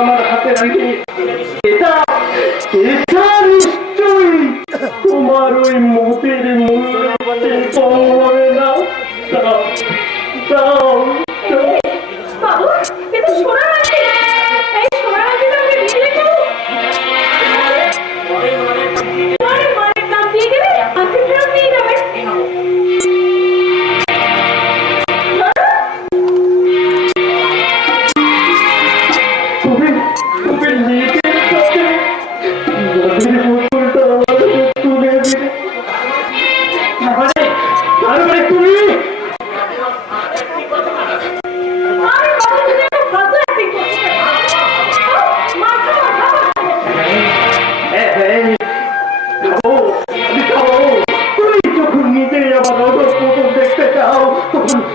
আমার হাতে রাখি, এটা এটা নিশ্চয়ই তোমার ওই মোটের মূল্য কম হবে না। দাও দাও। বাবু, এটা সোনার আংটি। এই সোনার আংটিটা আমি বিক্রি করব। মায়ের নাম দিয়ে দেবে, আংটি ফেরত নিয়ে যাবে।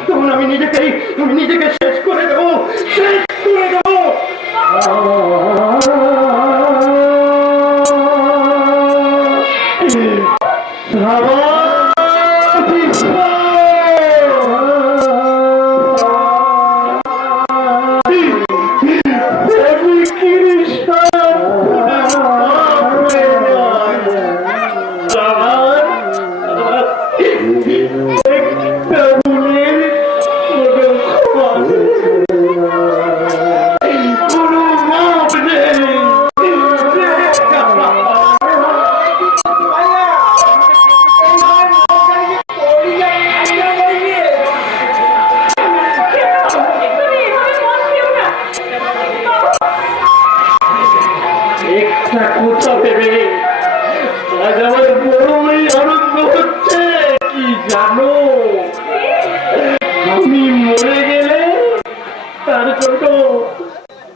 তখন আমি নিজেকে শেষ করে দেবো, শেষ করে দেবো। আমি মরে গেলে তার জন্য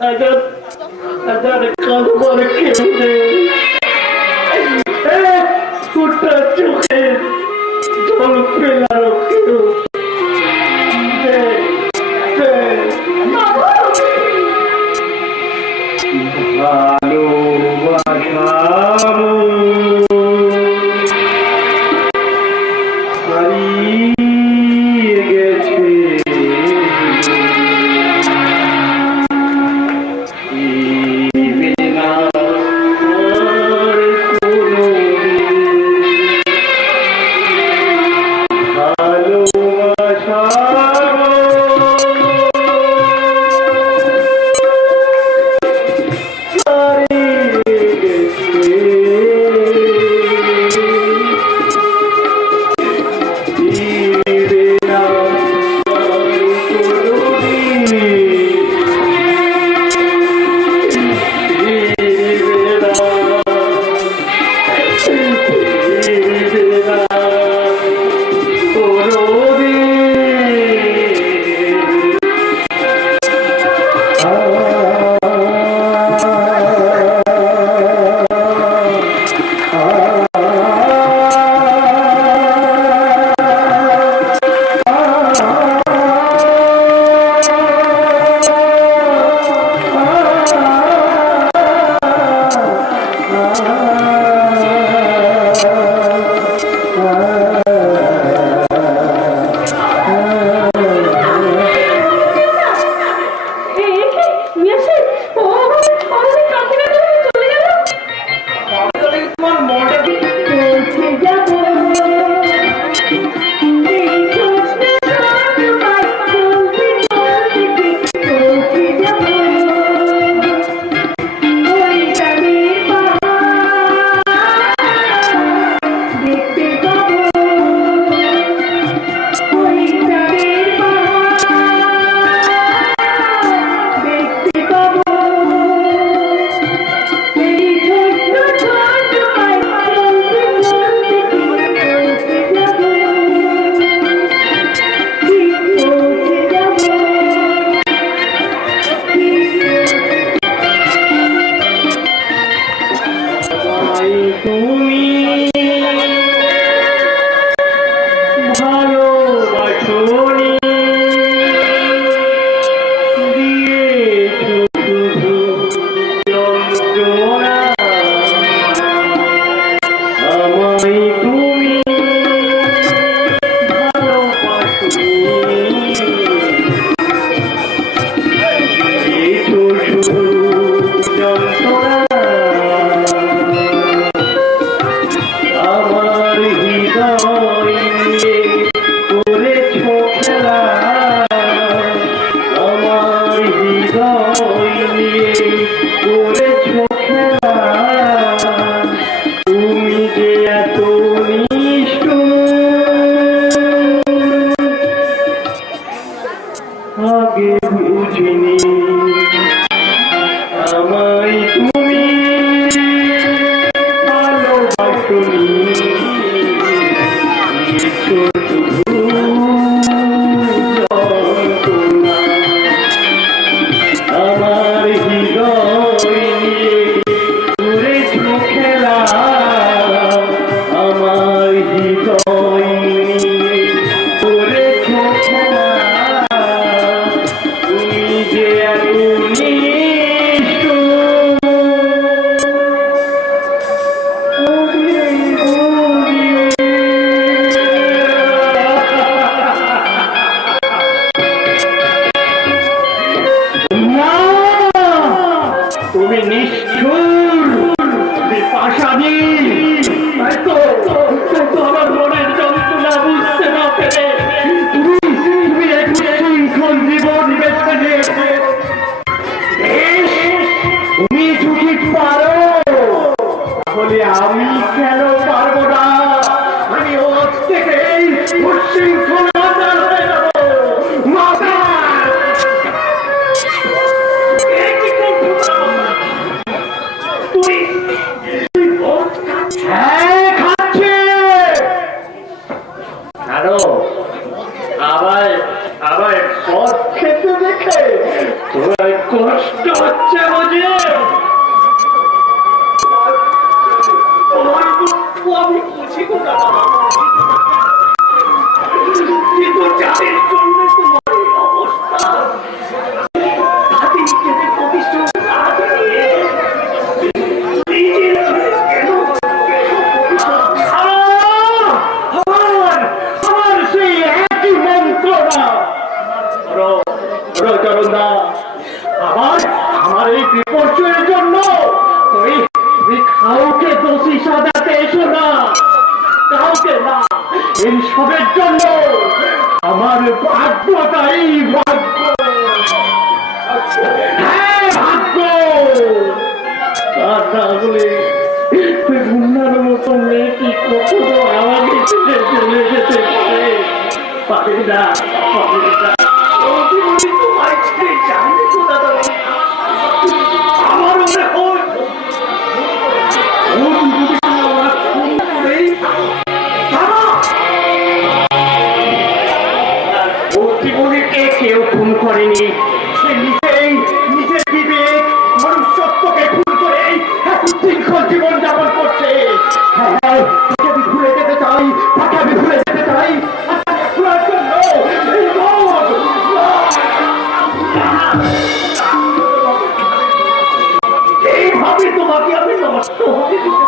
হাজার কাঁদবার কেউ নেই। ফুটা চোখে জল ফেলারও কেউ খেলা, তুমি যে এত আগে বুঝিনি, আমায় তুমি ভালোবাসনি, শুধু যন্ত্রণা। আমার হৃদয় নিয়ে করেছ খেলা, আমার হৃদয় নিয়ে করেছ খেলা, তুমি যে এত তুমি নিষ্ঠুর, তুমি পাষাণী। তাই তো আমার মনের যন্ত্রণা বুঝতে না পেরে তুমি এক শৃঙ্খল জীবন বেছে নিয়েছে। তুমি যদি পারো তাহলে আমি কেন পারবো না? আমি আজ থেকেই উচ্ছৃঙ্খল মাতাল হয়ে যাবো। আবার পথ খেতে দেখে তোমার কষ্ট হচ্ছে বুঝে? তোমার দুঃখ আমি বুঝি না, কিন্তু যাদের জন্য তোমার এই অবস্থা, তাদেরকে প্রতিষ্ঠান আমার এই বিপর্যয়ের জন্য তুমি কাউকে দোষী সাজাতে এসো না, কাউকে না। এই সবের জন্য আমার ভাগ্যটাই ভাগ্য, হ্যাঁ ভাগ্য। আর না হলে গুন্ডার মতো মেয়েটি কখনো আমাকে চলে যেতে পারে না, পারে না। তোমার ছেড়ে জানলে তো দাদা, আমার মনে হয় কেউ খুন করেনি, সে নিজেই নিজের বিবেক মনুষ্যত্বকে খুন করে শৃঙ্খল জীবন যাপন করছে। হ্যাঁ, আমি ভুলে যেতে চাই, তাকে আমি ভুলে যেতে চাই। এইভাবে তোমাকে আমি নষ্ট হতে দিতে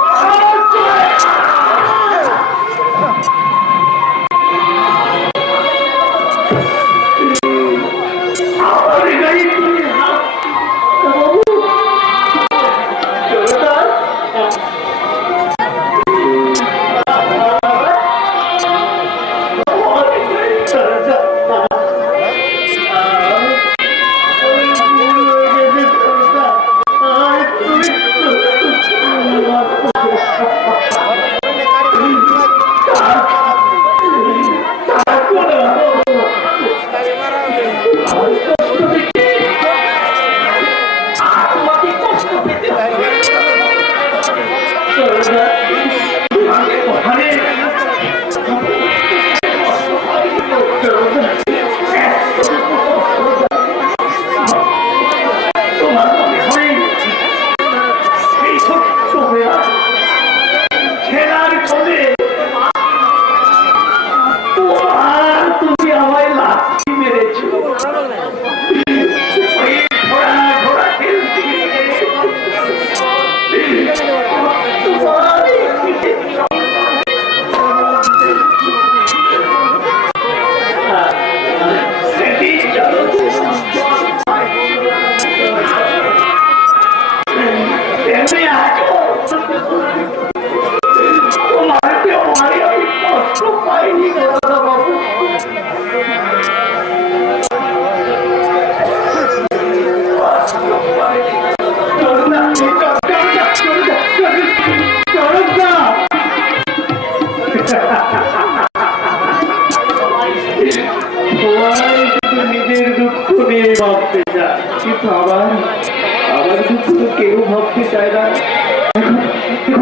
এখন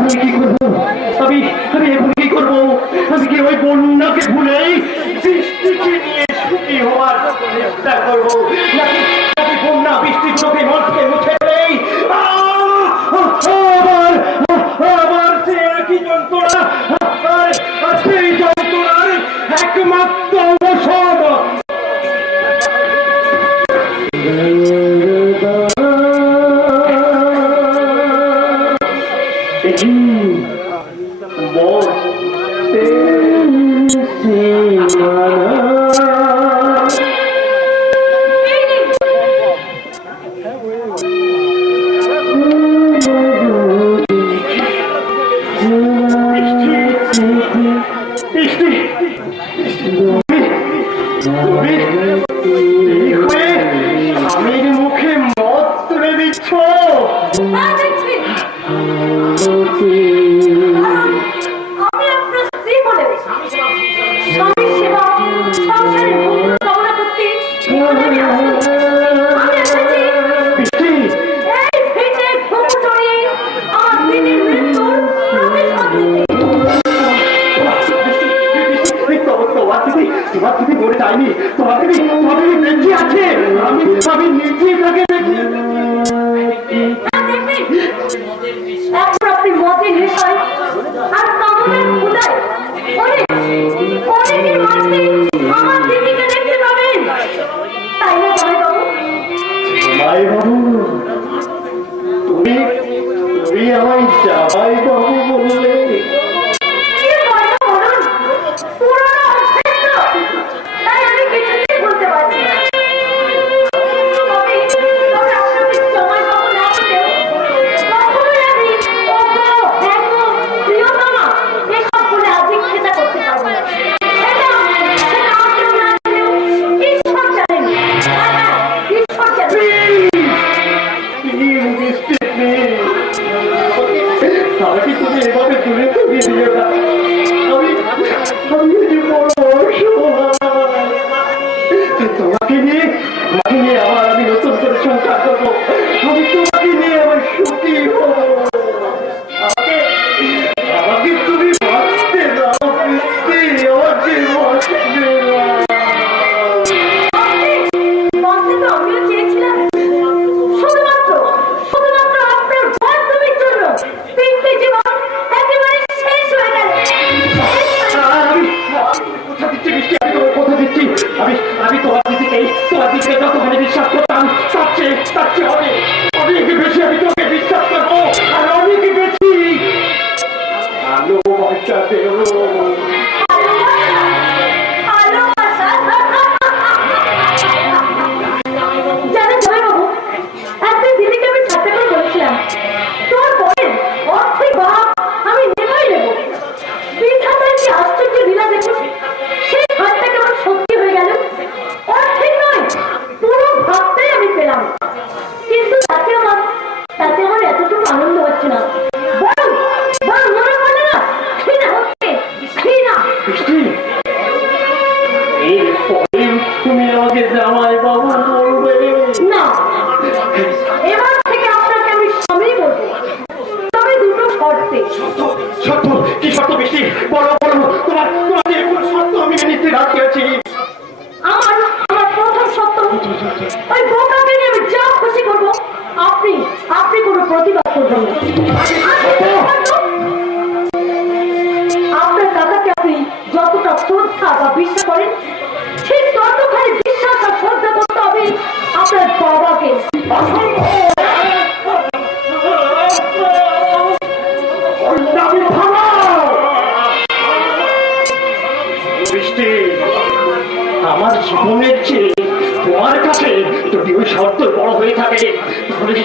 আমি কি করবো? আমি আমি এখন কি করবো? আমি কি ওই বন্যাকে ভুলেই বৃষ্টিকে নিয়ে সুখী হওয়ার চেষ্টা করবো, নাকি নাকি বন্যা বৃষ্টির চোখে মনকে মুছে দেই? আবার আবার সে একই যন্ত্রণা, আর সেই যন্ত্রণার একমাত্র অবসাদ স্বামীর মুখে মদ তুলে দিচ্ছ। আমি আপনার স্ত্রী বলে স্বামীর সেবা সংসারের মঙ্গল কামনা করতে আমি এসেছি এই ভিটে ঘুম চড়িয়ে আমার দিদির মৃত্যুর প্রতিশোধ নিতে। তোমার দিদি মরে যায়নি, তোমার দিদি বেঁচে আছে। আমি নিজে তাকে এখন আপনি মদের নেশায় আর কামনার ক্ষুধায় অনেকের মাঝে আমার দিদিকে দেখতে পাবেন, তাই না জামাইবাবু? জামাইবাবু, তুমি তুমি আমায় জামাইবাবু বললে? কি বলবো বলুন, পুরোনো অভ্যেস তো, তাই আমি কিছুতেই বলতে পারছি না। তবে আপনাকে জামাইবাবু না বললেও কখনোই আমি ওগো, হ্যাগো, প্রিয়তমা এসব বলে আধিক্যতা করতে পারবো না। সেটা আপনিও না জানলেও ঈশ্বর জানেন। হ্যাঁ, ঈশ্বর জানেন। আমাকে তুমি এভাবে দূরে সরিয়ে দিও না। আমি বড় অসহায়। তোমাকে নিয়ে আবার আমি নতুন করে সংসার করবো। আমি তোমাকে নিয়ে আমার সুখী হবো। আমাকে তুমি বাঁচতে দাও বৃষ্টি, আমাকে বাঁচতে দাও। বাঁচতে তো আমিও চেয়েছিলাম, শুধুমাত্র আপনার বান্ধবীর জন্য। কিন্তু জীবন একেবারে শেষ হয়ে গেল। কথা দিচ্ছি বৃষ্টি, আমি তোমার কথা দিচ্ছি। আমি তোমার দিদিকে যতখানি বিশ্বাস করতাম তার চেয়ে অনেক বেশি আমি তোমাকে বিশ্বাস করবো, আর অনেক বেশি ভালোবাসা দেব। জানেন জামাইবাবু, একদিন দিদিকে আমি ঠাট্টা করে বলেছিলাম, তোমার বরের অর্ধেক ভাগ আমি নেবই নেব। বিধাতার কি আশ্চর্য লীলা দেখুন, সেই ভাগটা কেমন সত্যি হয়ে গেল। অর্ধেক নয়, পুরো ভাগটাই আমি পেলাম। কিন্তু তাতে আমার এতটুকু আনন্দ হচ্ছে না, বরং মনে পড়ে না ঘৃণা হচ্ছে, ঘৃণা। বৃষ্টি, এরপরে তুমি আমাকে জামাইবাবু বলবে না, এবার থেকে আপনাকে আমি স্বামী বলবো, তবে দুটো শর্তে। শর্ত? কি শর্ত বৃষ্টি? বলো তোমার কোন শর্ত আমি নিতে রাজি আছি। আমার প্রথম শর্ত, ওই বোকাকে নিয়ে আমি যা খুশি করবো আপনি কোনো প্রতিবাদ করবেন না। আপনার দাদাকে আপনি যতটা শ্রদ্ধা বা বিশ্বাস করেন, ঠিক ততখানি বিশ্বাস আর শ্রদ্ধা করতে হবে আপনার বাবাকে। বৃষ্টি, আমার জীবনের চেয়ে তোমার কাছে যদি ওই শর্ত বড় হয়ে থাকে, তাহলে